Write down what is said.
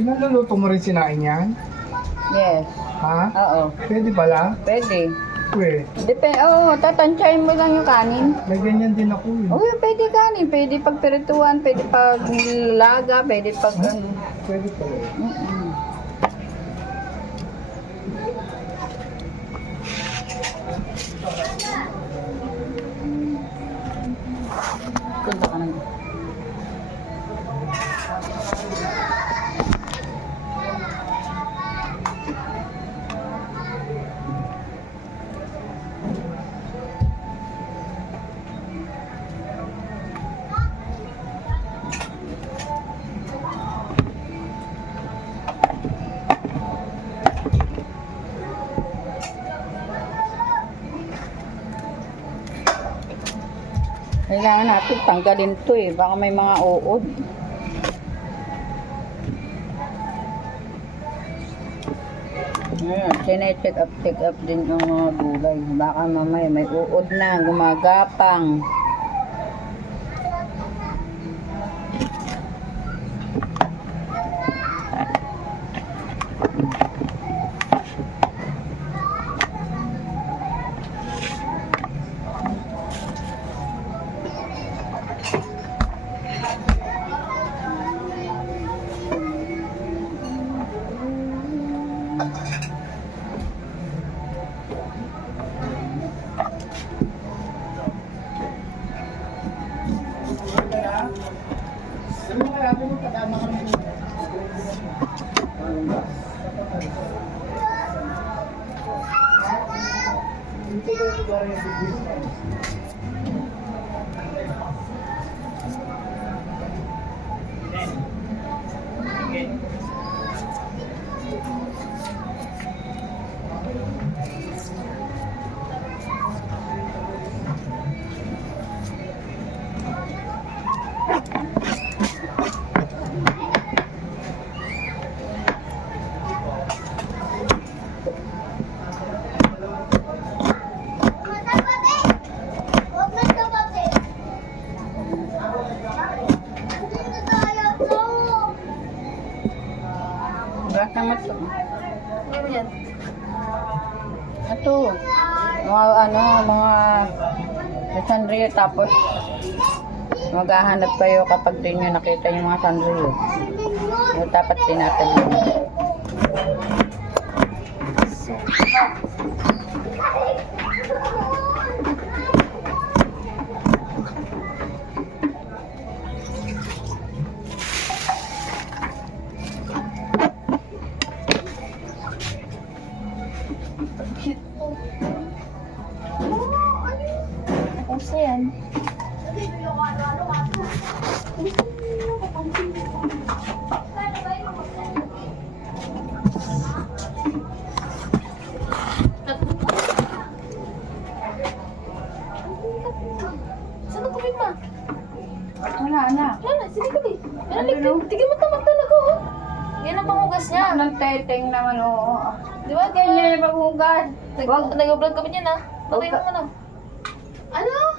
Pinaluluto mo rin sinain yan? Yes. Ha? Oo. Pwede pala? Pwede. Pwede. Oo, tatansyahin mo lang yung kanin. May ganyan din ako eh. Oo, pwede kanin. Pwede pag pirituan, pwede pag laga, pwede pag ano. Pwede pala. Mm-mm. Ganda ka naman. Kailangan natin tanggalin to eh. Baka may mga uod. Ayan, sinecheck up din yung mga gulay. Baka mamaya may uod na, gumagapang. Sabi mo kaya mo kadama kami dito. Hindi ko siguro yung business. Gata mo to. Ano yan? Ito. Mga sa Sanrio, tapos maghahanap kayo kapag din nyo nakita yung mga Sanrio. Dapat tinatabi. Kasi yan. Saan ang kumit pa? Wala na. Wala, sige ka di. Tigil mo tamang talaga oh. Yan ang pangugas niya. Ng teteng naman, oo. Di ba? Ganyan yung paghugas. Nag-vlog kami niyan ah. Patay mo na. Ano?